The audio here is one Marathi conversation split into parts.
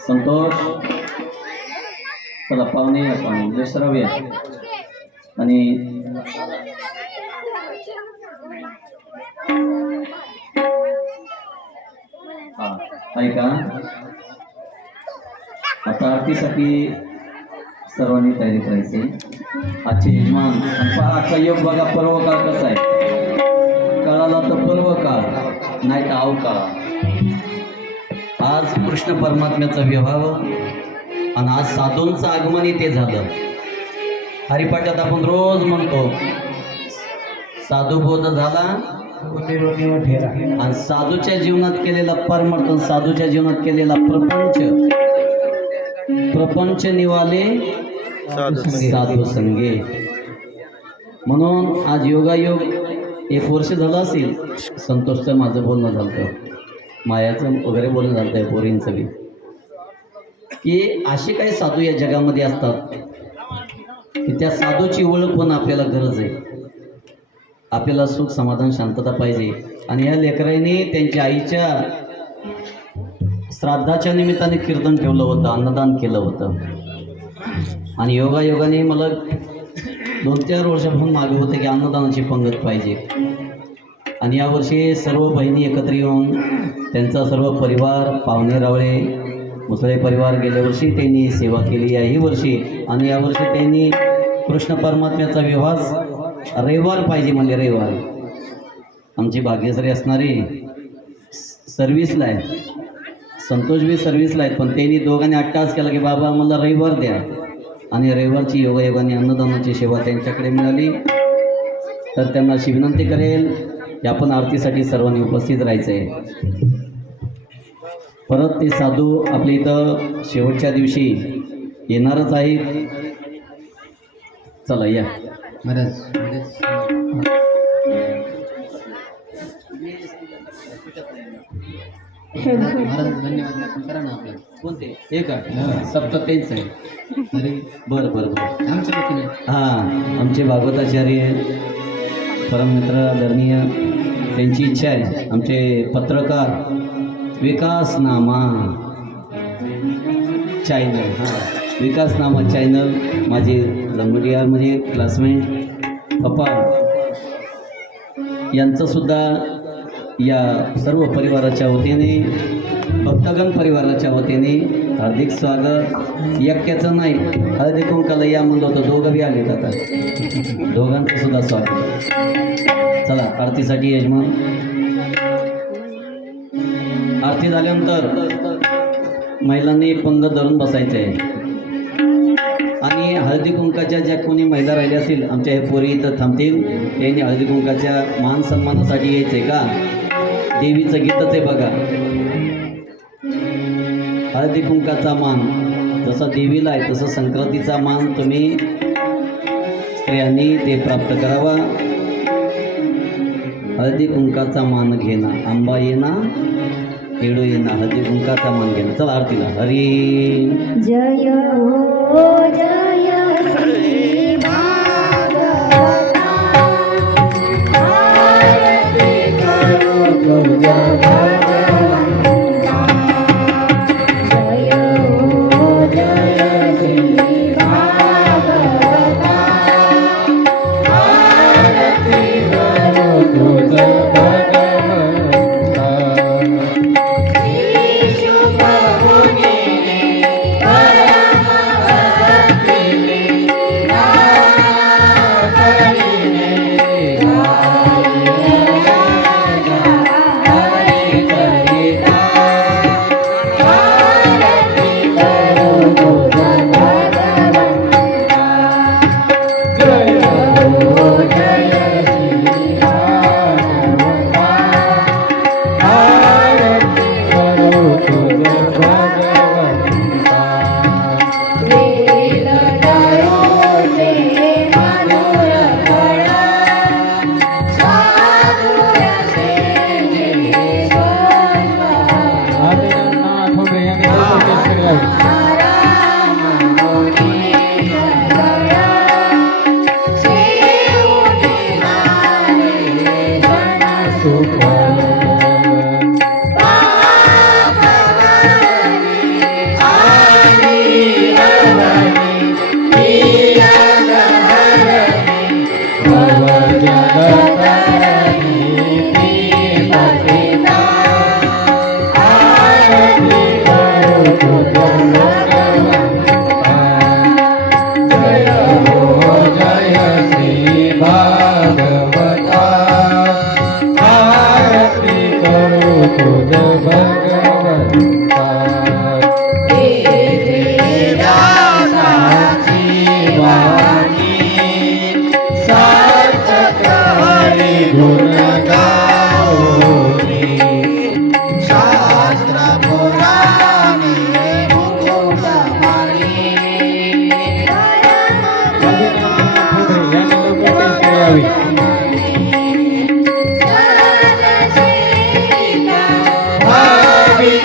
संतोष चला पाहुणे या पाहुणे जयश्राव या आणि हा ऐका आता आरतीसाठी सर्वांनी तयारी करायची. आजचे यजमान आजचा योग बघा पर्व काळ कसा आहे? काळाला तर पर्व काळ नाही तर अवकाळ. आज कृष्ण परमात्म्याचा विवाह आणि आज साधूंचं आगमन इथे झालं. हरिपाठात आपण रोज म्हणतो साधू बोध झाला आणि साधूच्या जीवनात केलेला परमार्थ साधूच्या जीवनात केलेला प्रपंच प्रपंच निवाले साधू संगे. म्हणून आज योगायोग एक वर्ष झालं असेल. संतोषचं माझं बोलणं झालं. मायाचं वगैरे बोलणं झालं आहे पोरींचं बी. की असे काही साधू या जगामध्ये असतात की त्या साधूची ओळख पण आपल्याला गरज आहे. आपल्याला सुख समाधान शांतता पाहिजे. आणि या लेकरांनी त्यांच्या आईच्या श्राद्धाच्या निमित्ताने कीर्तन ठेवलं होतं अन्नदान केलं होतं. आणि योगायोगाने मला दोन चार वर्षापासून मागे होतं की अन्नदानाची पंगत पाहिजे. आणि यावर्षी सर्व बहिणी एकत्र येऊन त्यांचा सर्व परिवार पाहुणे रावळे मुसळे परिवार गेल्या वर्षी त्यांनी सेवा केली. याही वर्षी आणि यावर्षी त्यांनी कृष्ण परमात्म्याचा विवाह रविवार पाहिजे म्हणजे रविवार. आमची भाग्यश्री असणारी सर्व्हिसला आहे संतोष बी सर्व्हिसला आहेत पण त्यांनी दोघांनी अट्टास केला की बाबा मला रविवार द्या. आणि रविवारची योगायोगाने अन्नदानाची सेवा त्यांच्याकडे मिळाली. तर त्यांना अशी विनंती करेल की आपण आरतीसाठी सर्वांनी उपस्थित राहायचं आहे परत ते साधू आपल्या इथं शेवटच्या दिवशी येणारच आहेत. चला या. कोणते? हे. का सप्त तेच आहे. बरं बरं बरं. हां आमचे भागवताचार्य परममित्र आदरणीय त्यांची इच्छा आहे. आमचे पत्रकार विकास नामा चॅनल हां. विकास नामा चॅनल माझे म्हणजे क्लासमेट पप्पा यांचंसुद्धा या सर्व परिवाराच्या वतीने भक्तगण परिवाराच्या वतीने हार्दिक स्वागत. एकट्याचं नाही हळदी कुंकाला या म्हणलं होतं दोघं बी आलेत आता. दोघांचं सुद्धा स्वागत. चला आरतीसाठी यजमान. आरती झाल्यानंतर महिलांनी पंग धरून बसायचं आहे आणि हळदी कुंकाच्या ज्या कोणी महिला राहिल्या असतील आमच्या हे पोरी इथं थांबतील. त्यांनी हळदी कुंकाच्या मान सन्मानासाठी यायचं आहे का? देवीचं गीतच आहे बघा. हळदी कुंकाचा मान जसा देवीला आहे तसं संक्रांतीचा मान तुम्ही स्त्रियांनी ते प्राप्त करावा. हळदी कुंकाचा मान घेणं आंबा येणा खेळू येणं हळदी कुंकाचा मान घेणं. चला आरतीला. हरी. जय हो, Jai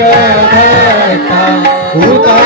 भाविक उदा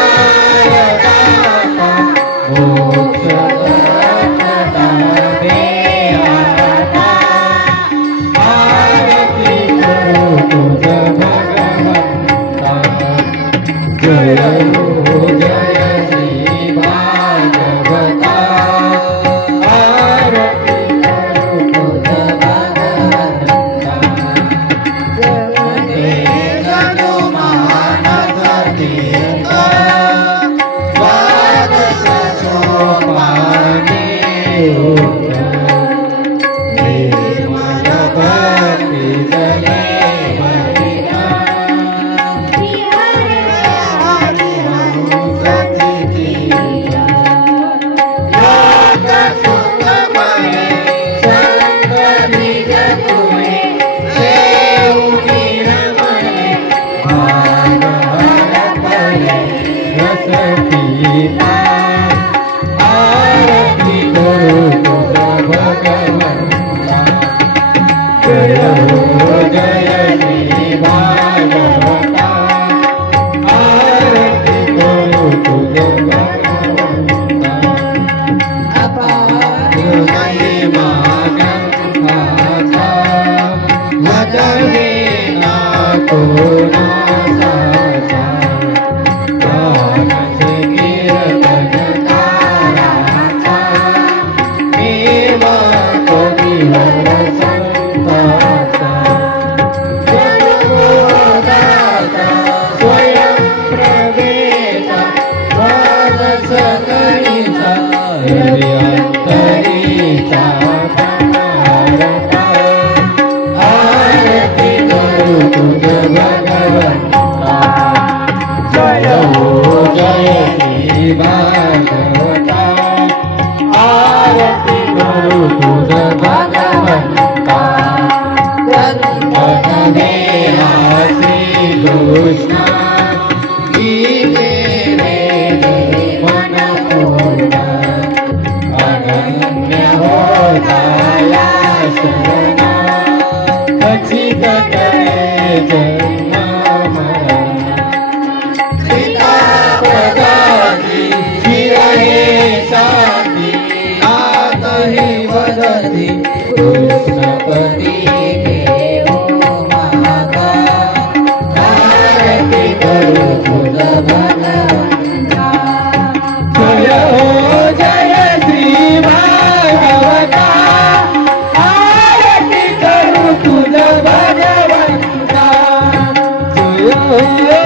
जय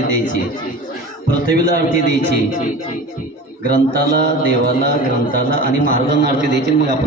आरती द्यायची. पृथ्वीला आरती द्यायची. ग्रंथाला देवाला ग्रंथाला आणि महाराजांना आरती द्यायची मग आपण